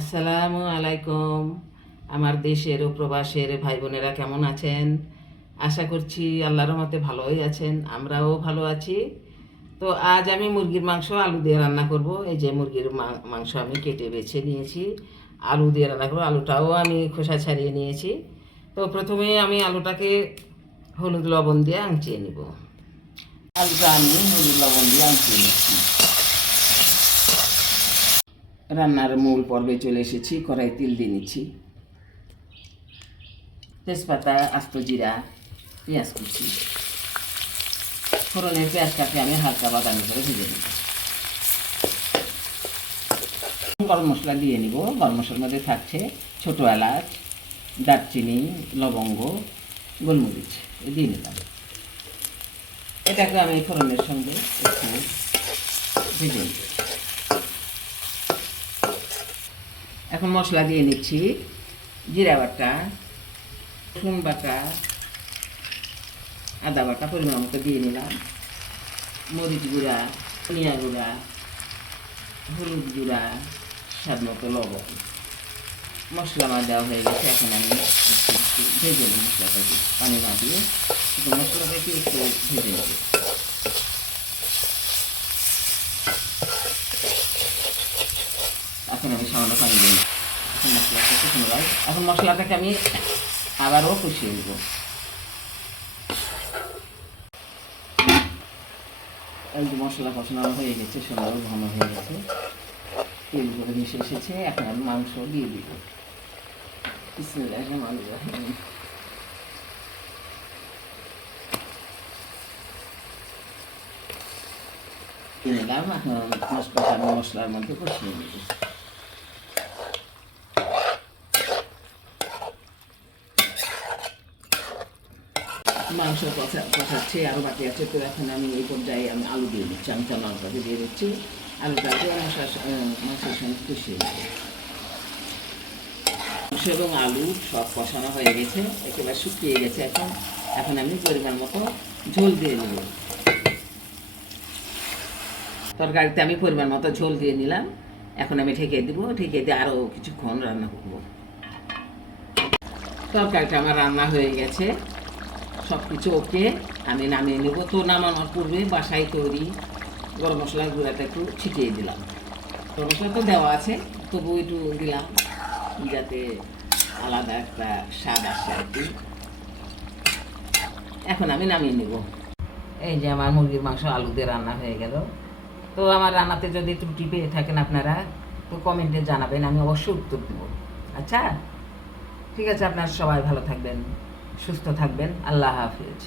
আসসালামু আলাইকুম। আমার দেশের ও প্রবাসের ভাই বোনেরা কেমন আছেন? আশা করছি আল্লাহর রহমতে ভালোই আছেন, আমরাও ভালো আছি। তো আজ আমি মুরগির মাংস আলু দিয়ে রান্না করব। এই যে মুরগির মাংস আমি কেটে বেছে নিয়েছি, আলু দিয়ে রান্না করবো। আলুটাও আমি খোসা ছাড়িয়ে নিয়েছি। তো প্রথমে আমি আলুটাকে হলুদ লবণ দিয়ে আঁচিয়ে নিব। আলুটা আমি হলুদ লবণ দিয়ে আঁচিয়ে নিচ্ছি। রান্নার মূল পর্বে চলে এসেছি। কড়াই তেল দিয়ে নিচ্ছি, তেজপাতা, আস্ত জিরা, পেঁয়াজ কুচি, ফোড়নের পেঁয়াজটাকে আমি হালকা বাদামি করে ভেজে নিব। গরম মশলা দিয়ে নিব। গরম মশলার মধ্যে থাকছে ছোটো এলাচ, দারচিনি, লবঙ্গ, গোলমরিচ দিয়ে নিলাম। এটাকে আমি ফোড়নের সঙ্গে একটু ভেজে নিব। এখন মশলা দিয়ে নিচ্ছি। জিরা বাটা, রসুন বাটা, আদা বাটা পরিমাণ মতো দিয়ে নিলাম। মরিচ গুঁড়া, ধনিয়া গুঁড়া, হলুদ গুঁড়া, স্বাদ মতো লবণ। মশলা আমার দেওয়া হয়ে গেছে। এখন আমি একটু ভেজে নিই মশলাটাকে, পানি না দিয়ে একটু মশলাটাকে একটু ভেজে নেব। এখন আমি সামান্য পানি দিই। এখন মশলাটাকে পুনরায় মশলাটাকে আমি আবারও কষিয়ে নেব। এই যে মশলা কষানো হয়ে গেছে, সবাই ঘন হয়ে গেছে, তেলগুলো মিশে এসেছে। এখন আমি মাংস দিয়ে দিব। নিলাম। এখন কষানো মশলার মধ্যে কষিয়ে নেব। মাংস কষাচ্ছে, আরও বাকি আছে। তো এখন আমি এই পর্যায়ে আমি আলু দিয়ে দিচ্ছি। আমি আলুটাকে দিয়ে দিচ্ছি। আলুটাকে মাংসের সঙ্গে কষিয়ে নেব। মাংস এবং আলু সব কষানো হয়ে গেছে, একেবারে শুকিয়ে গেছে। এখন আমি পরিমাণ মতো ঝোল দিয়ে নেব। তরকারিতে আমি পরিমাণ মতো ঝোল দিয়ে নিলাম। এখন আমি ঢেকে দিব। ঢেকে দিয়ে আরও কিছুক্ষণ রান্না করব। তরকারিটা আমার রান্না হয়ে গেছে, সব কিছু ওকে। আমি নামিয়ে নেব। তো নামানোর পূর্বে বাসায় তৈরি গরম মশলার গুঁড়াটা একটু ছিটিয়ে দিলাম। গরম মশলা তো দেওয়া আছে, তবু একটু দিলাম যাতে আলাদা একটা স্বাদ আসে আর কি। এখন আমি নামিয়ে নেব। এই যে আমার মুরগির মাংস আলু দিয়ে রান্না হয়ে গেল। তো আমার রান্নাতে যদি ত্রুটি পেয়ে থাকেন আপনারা, তো কমেন্টে জানাবেন, আমি অবশ্যই উত্তর দেব। আচ্ছা, ঠিক আছে। আপনারা সবাই ভালো থাকবেন, সুস্থ থাকবেন। আল্লাহ হাফিজ।